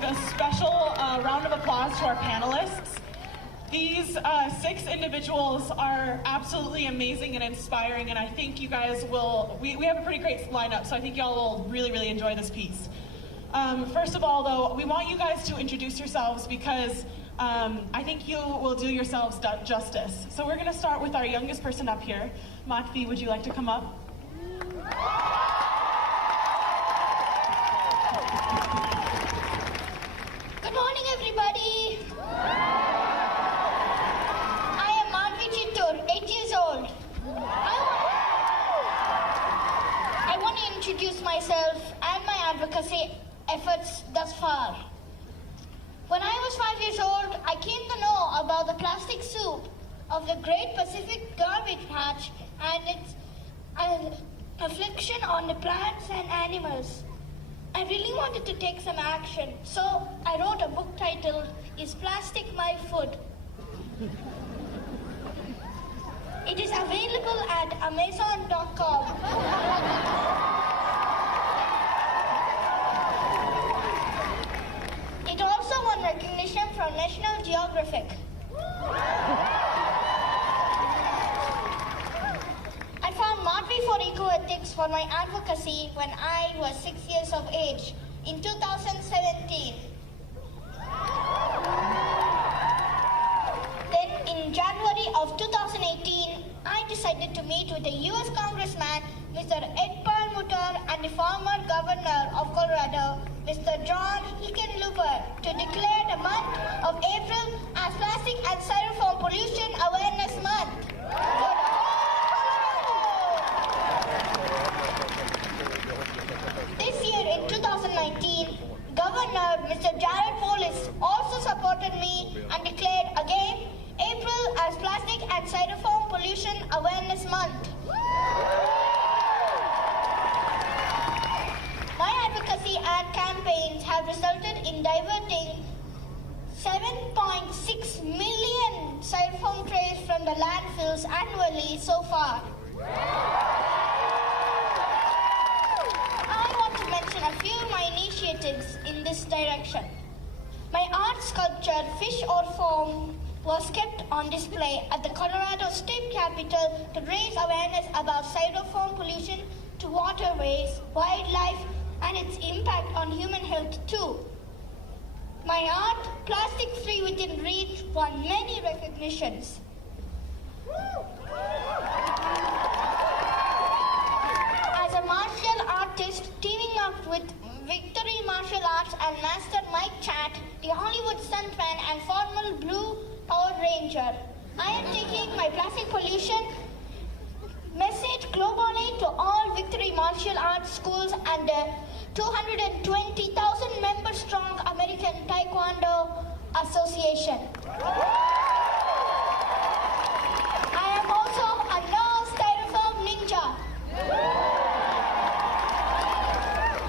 give a special round of applause to our panelists. These 6 individuals are absolutely amazing and inspiring, and I think you guys will, we have a pretty great lineup, so I think y'all will really, really enjoy this piece. First of all, though, we want you guys to introduce yourselves because I think you will do yourselves justice. So we're going to start with our youngest person up here. Madhvi, would you like to come up? Good morning, everybody. I am Madhvi Chittoor, 8 years old. I want to introduce myself and my advocacy efforts thus far. When I was 5 years old, I came to know about the plastic soup of the Great Pacific Garbage Patch and its affliction on the plants and animals. I really wanted to take some action, so I wrote a book titled, Is Plastic My Food? It is available at Amazon.com. It also won recognition from National Geographic. I found Madhvi for Ecoethics for my advocacy when I was 6 years of age in 2017. Then in January of 2018, I decided to meet with the US Congressman, Mr. Ed Perlmutter, and the former governor of Colorado, Mr. John Hickenlooper, to declare the month of April as Plastic and Styrofoam Pollution Awareness Month. This year in 2019, Governor Mr. Jared Polis also supported me and declared again April as Plastic and Styrofoam Pollution Awareness Month. My advocacy and campaigns have resulted in diverting 7.6 million styrofoam trays from the landfills annually so far. I want to mention a few of my initiatives in this direction. My art sculpture, Fish or Foam, was kept on display at the Colorado State Capitol to raise awareness about styrofoam pollution to waterways, wildlife, and its impact on human health too. My art, Plastic Free Within Reach, won many recognitions. As a martial artist teaming up with Victory Martial Arts and Master Mike Chat, the Hollywood stuntman and former Blue Power Ranger, I am taking my plastic pollution message globally to all Victory Martial Arts schools and the 220,000 member strong American Taekwondo Association. I am also a no styrofoam ninja.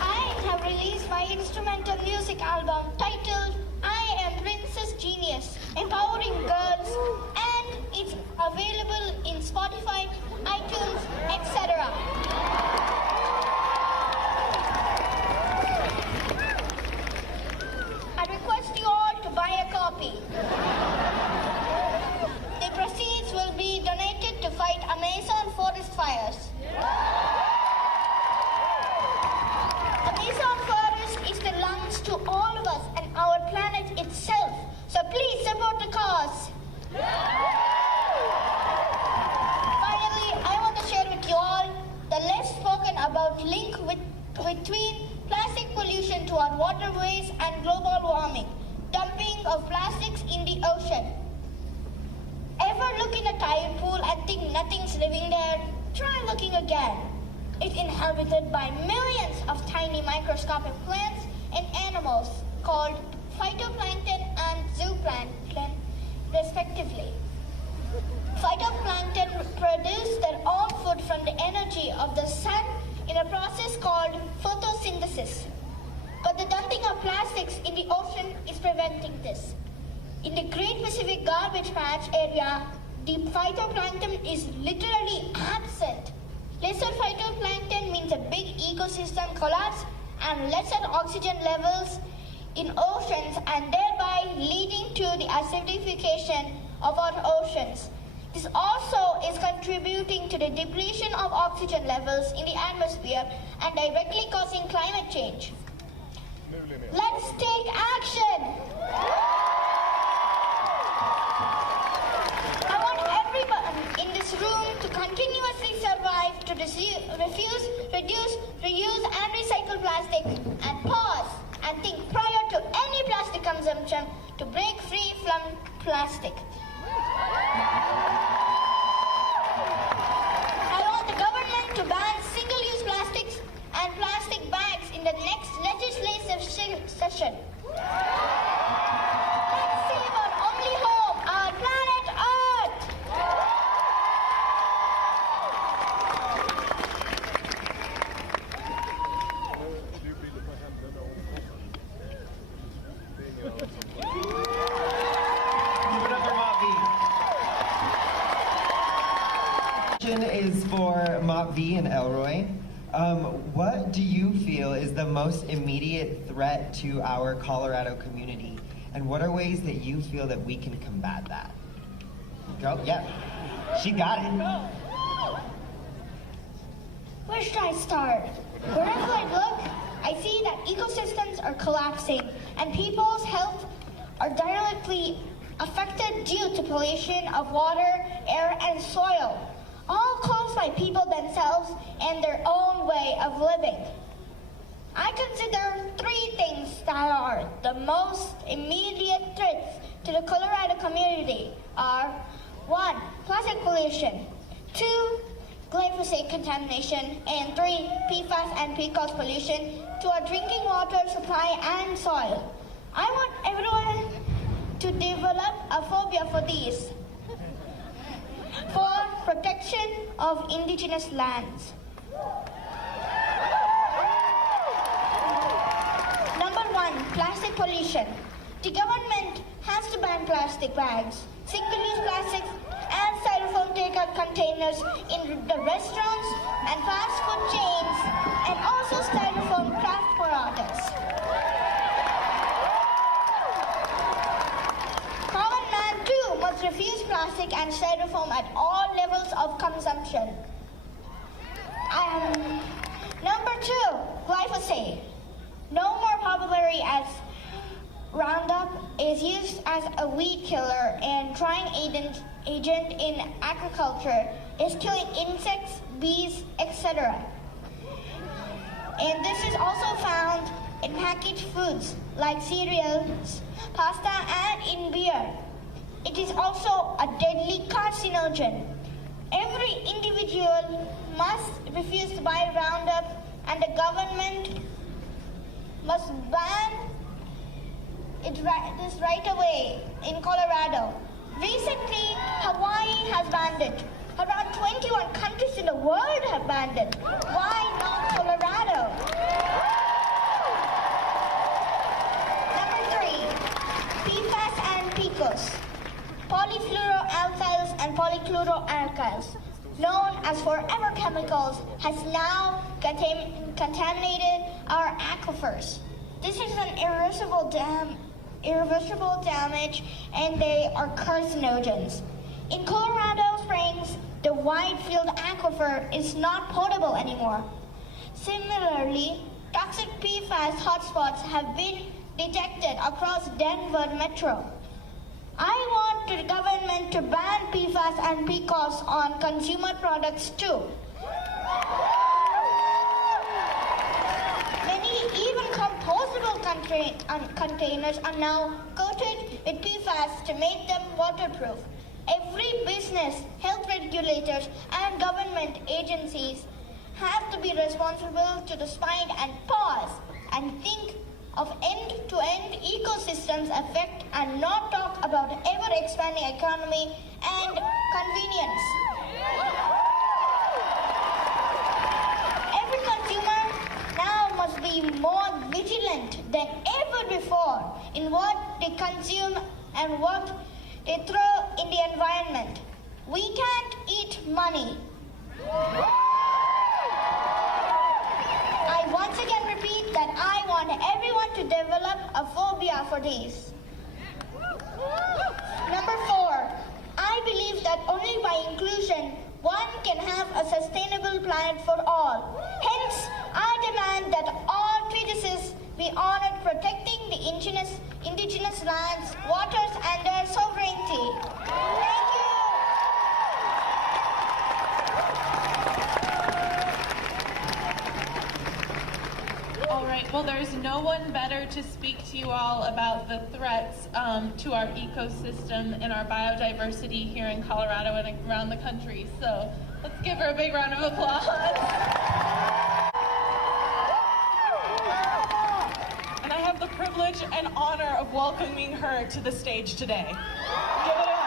I have released my instrumental music album titled I Am Princess Genius, Empowering Girls, and it's available in Spotify, iTunes, etc. I request you all to buy a copy. The proceeds will be donated to fight Amazon forest fires. Amazon forest is the lungs to all of us and our planet itself. So please support the cause. Finally, I want to share with you all the less spoken about link between plastic pollution to our waterways and global warming, dumping of plastics in the ocean. Ever look in a tide pool and think nothing's living there? Try looking again. It's inhabited by millions of tiny microscopic plants and animals called phytoplankton and zooplankton, respectively. Phytoplankton produce their own food from the energy of the sun in a process called photosynthesis. But the dumping of plastics in the ocean is preventing this. In the Great Pacific Garbage Patch area, the phytoplankton is literally absent. Lesser phytoplankton means a big ecosystem collapse and lesser oxygen levels in oceans and thereby leading to the acidification of our oceans. This also is contributing to the depletion of oxygen levels in the atmosphere and directly causing climate change. Let's take action! I want everyone in this room to continuously survive to refuse, reduce, reuse and recycle plastic and pause and think prior to any plastic consumption to break free from plastic. I want the government to ban single-use plastics and plastic bags in the next legislative session. Let's save our only home, our planet Earth! Is for Madhvi and Elroy. What do you feel is the most immediate threat to our Colorado community? And what are ways that you feel that we can combat that? Go, yeah, she got it. Where should I start? Wherever I look, I see that ecosystems are collapsing and people's health are directly affected due to pollution of water, air, and soil, all caused by people themselves and their own way of living. I consider three things that are the most immediate threats to the Colorado community are 1. Plastic pollution, 2. Glyphosate contamination, and 3. PFAS and PCOS pollution to our drinking water supply and soil. I want everyone to develop a phobia for these. 4. Protection of indigenous lands. Number 1. Plastic pollution. The government has to ban plastic bags, single-use plastics, and styrofoam takeout containers in the restaurants and fast food chains, and also styrofoam craft products. Common man too must refuse plastic and styrofoam at all levels of consumption. Number 2, glyphosate. No more popular as Roundup is used as a weed killer and trying agent in agriculture, is killing insects, bees, etc. And this is also found in packaged foods like cereals, pasta, and in beer. It is also a deadly carcinogen. Every individual must refuse to buy Roundup, and the government must ban this right away in Colorado. Recently, Hawaii has banned it. Around 21 countries in the world have banned it. Why not Colorado? Number 3, PFAS and PCOS. Polyfluoroalkyls and polychloroalkyls, known as forever chemicals, has now contaminated our aquifers. This is an irreversible damage, and they are carcinogens. In Colorado Springs, the Whitefield aquifer is not potable anymore. Similarly, toxic PFAS hotspots have been detected across Denver Metro. I want the government to ban PFAS and PCOS on consumer products too. Many even compostable containers are now coated with PFAS to make them waterproof. Every business, health regulators, and government agencies have to be responsible to respond and pause and think of end-to-end ecosystems effect and not talk about ever-expanding economy and convenience. Every consumer now must be more vigilant than ever before in what they consume and what they throw in the environment. We can't eat money. I once again repeat that that I want everyone to develop a phobia for these. Number 4, I believe that only by inclusion one can have a sustainable planet for all. Hence, I demand that all treatises be honored protecting the indigenous lands, waters and their sovereignty. Thank you. All right, well, there's no one better to speak to you all about the threats to our ecosystem and our biodiversity here in Colorado and around the country. So let's give her a big round of applause. And I have the privilege and honor of welcoming her to the stage today. Give it up.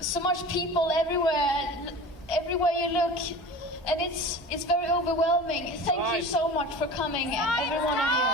So much people everywhere you look, and it's very overwhelming. Thank you so much for coming, every one of you.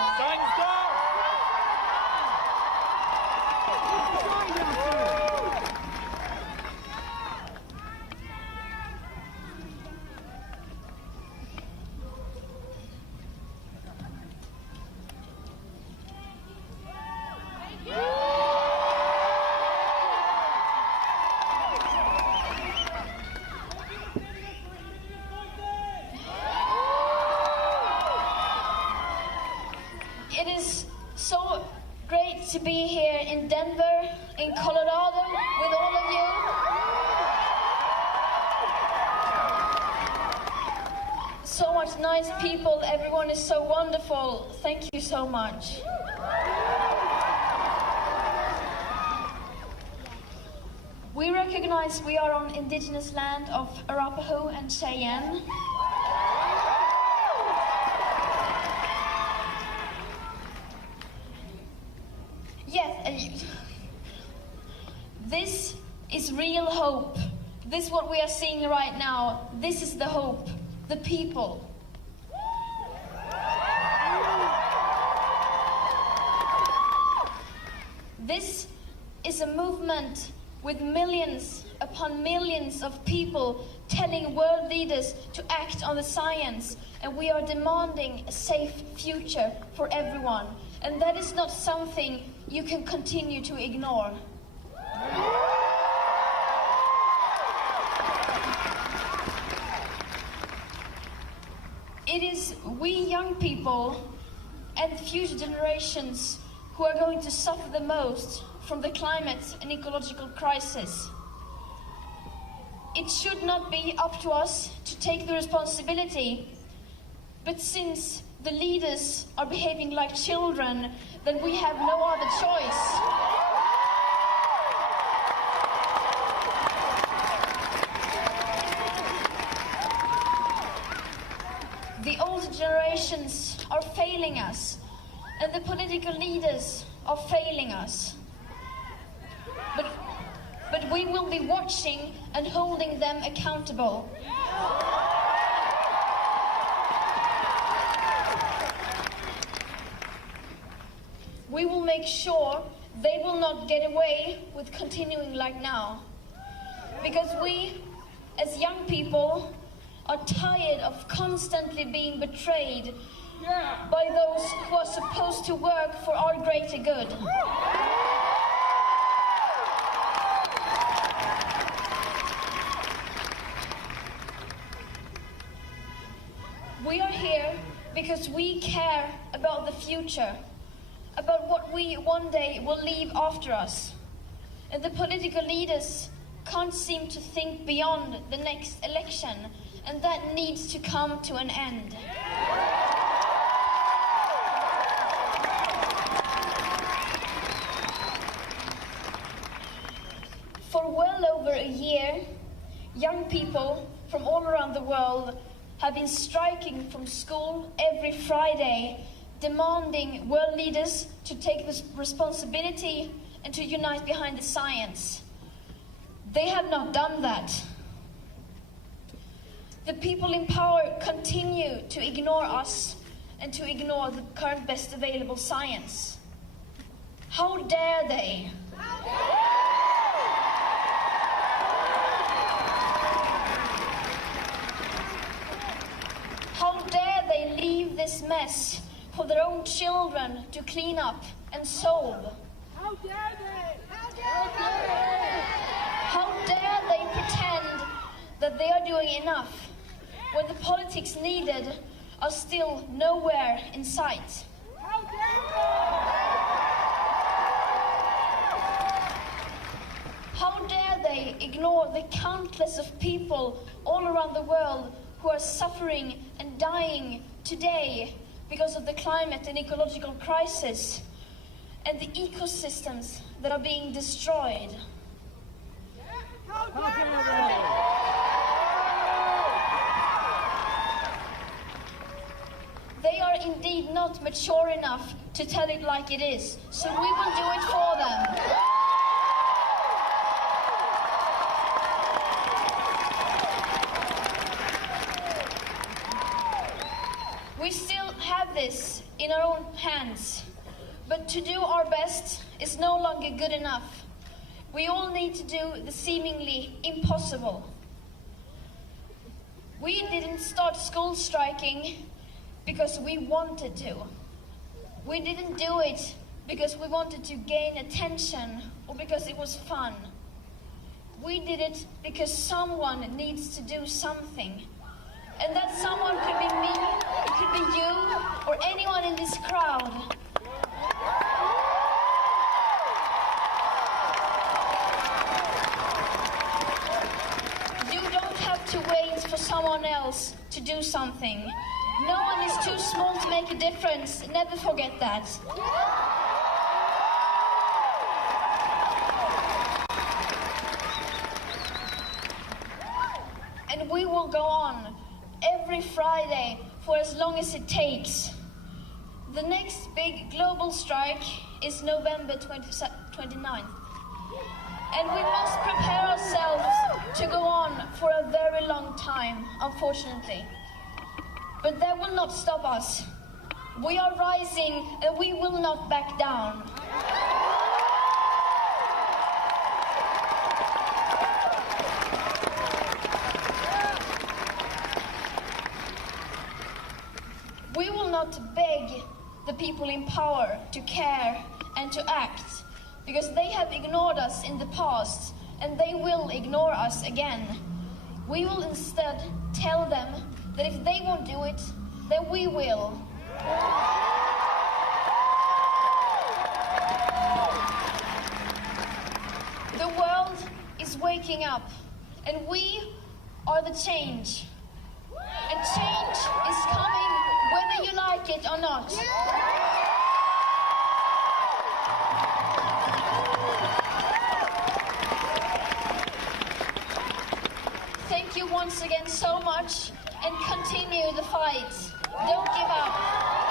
It is so great to be here in Denver, in Colorado, with all of you. So much nice people, everyone is so wonderful. Thank you so much. We recognize we are on indigenous land of Arapaho and Cheyenne. Yes, this is real hope. This is what we are seeing right now. This is the hope, the people. This is a movement with millions upon millions of people telling world leaders to act on the science, and we are demanding a safe future for everyone. And that is not something you can continue to ignore. It is we young people and future generations who are going to suffer the most from the climate and ecological crisis. It should not be up to us to take the responsibility, but since the leaders are behaving like children, then we have no other choice. The older generations are failing us, and the political leaders are failing us. But we will be watching and holding them accountable. We will make sure they will not get away with continuing like now. Because we, as young people, are tired of constantly being betrayed by those who are supposed to work for our greater good. We are here because we care about the future, about what we one day will leave after us. And the political leaders can't seem to think beyond the next election, and that needs to come to an end. For well over a year, young people from all around the world have been striking from school every Friday, demanding world leaders to take responsibility and to unite behind the science. They have not done that. The people in power continue to ignore us and to ignore the current best available science. How dare they? How dare they leave this mess for their own children to clean up and solve? How dare they? How dare they? How dare they pretend that they are doing enough when the politics needed are still nowhere in sight? How dare they? How dare they ignore the countless of people all around the world who are suffering and dying today because of the climate and ecological crisis and the ecosystems that are being destroyed? How dare they? They are indeed not mature enough to tell it like it is, so we will do it for them. We still have this in our own hands, but to do our best is no longer good enough. We all need to do the seemingly impossible. We didn't start school striking because we wanted to. We didn't do it because we wanted to gain attention or because it was fun. We did it because someone needs to do something. And that someone could be me, it could be you, or anyone in this crowd. You don't have to wait for someone else to do something. No one is too small to make a difference. Never forget that. And we will go on every Friday for as long as it takes. The next big global strike is November 29th. And we must prepare ourselves to go on for a very long time, unfortunately. But that will not stop us. We are rising and we will not back down. We will not beg the people in power to care and to act, because they have ignored us in the past and they will ignore us again. We will instead tell them that if they won't do it, then we will. The world is waking up, and we are the change. And change is coming whether you like it or not. Thank you once again so much, and continue the fight. Don't give up.